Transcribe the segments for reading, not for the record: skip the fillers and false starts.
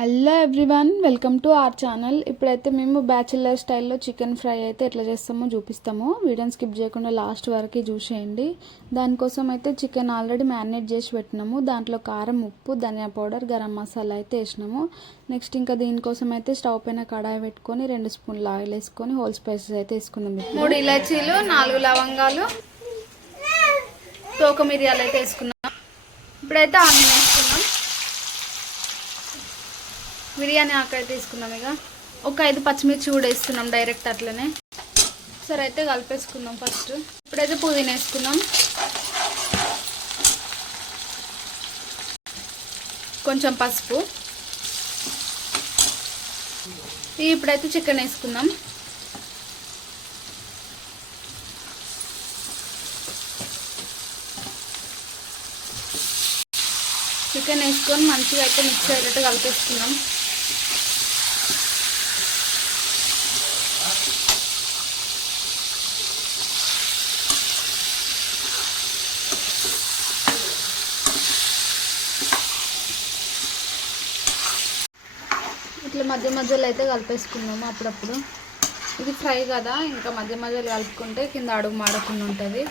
Hello everyone, welcome to our channel. ఇప్పుడైతే మేము bachelor స్టైల్లో చికెన్ ఫ్రై అయితే ఎట్లా చేస్తామో చూపిస్తాము. వీడియోని స్కిప్ చేయకుండా లాస్ట్ వరకు చూసేయండి. దానికోసం అయితే చికెన్ ఆల్రెడీ మ్యారినేట్ చేసి పెట్టినాము. దాంట్లో కారం, ఉప్పు, ధనియా పౌడర్, గరం మసాలా అయితే వేసినాము. నెక్స్ట్ ఇంకా దీనికోసం అయితే స్టవ్ పైన కడాయి పెట్టుకొని 2 స్పూన్లు ఆయిల్ వేసుకొని హోల్ స్పైసెస్ అయితే వేసుకున్నాం. 3 ఇలాచీలు, 4 లవంగాలు, తోక మిరియాలు అయితే వేసుకున్నాం. ఇప్పుడైతే ఆనియన్ వేసుకున్నాం. బిర్యానీ ఆకైతే తీసుకున్నాం. ఇక ఒక 5 పచ్చిమిర్చి కూడా వేసుకున్నాం డైరెక్ట్ అట్లనే. సరే అయితే కలిపేసుకుందాం ఫస్ట్. ఇప్పుడైతే పుదీనా వేసుకున్నాం, కొంచెం పసుపు. ఇప్పుడైతే చికెన్ వేసుకుందాం. చికెన్ వేసుకొని మంచిగా అయితే మిక్స్ అయ్యేటట్టు కలిపేసుకున్నాం. ఇట్లా మధ్య మధ్యలో అయితే కలిపేసుకున్నాము అప్పుడప్పుడు. ఇది ఫ్రై కదా, ఇంకా మధ్య మధ్యలో కలుపుకుంటే కింద అడుగు మాడకుండా ఉంటుంది.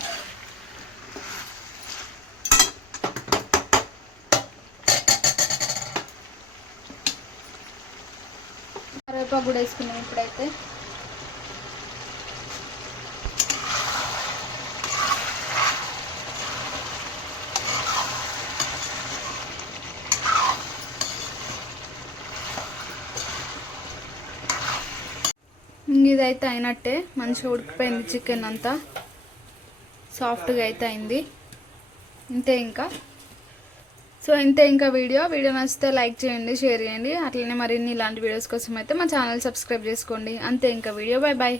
కరివేపాకు కూడా వేసుకున్నాం ఇప్పుడైతే. ఇదైతే అయినట్టే, మంచిగా ఉడికిపోయింది. చికెన్ అంతా సాఫ్ట్గా అయితే అయింది. ఇంతే ఇంకా. సో ఇంతే ఇంకా. వీడియో నచ్చితే లైక్ చేయండి, షేర్ చేయండి. అట్లనే మరిన్ని ఇలాంటి వీడియోస్ కోసం అయితే మా ఛానల్ సబ్స్క్రైబ్ చేసుకోండి. అంతే ఇంకా వీడియో. Bye bye.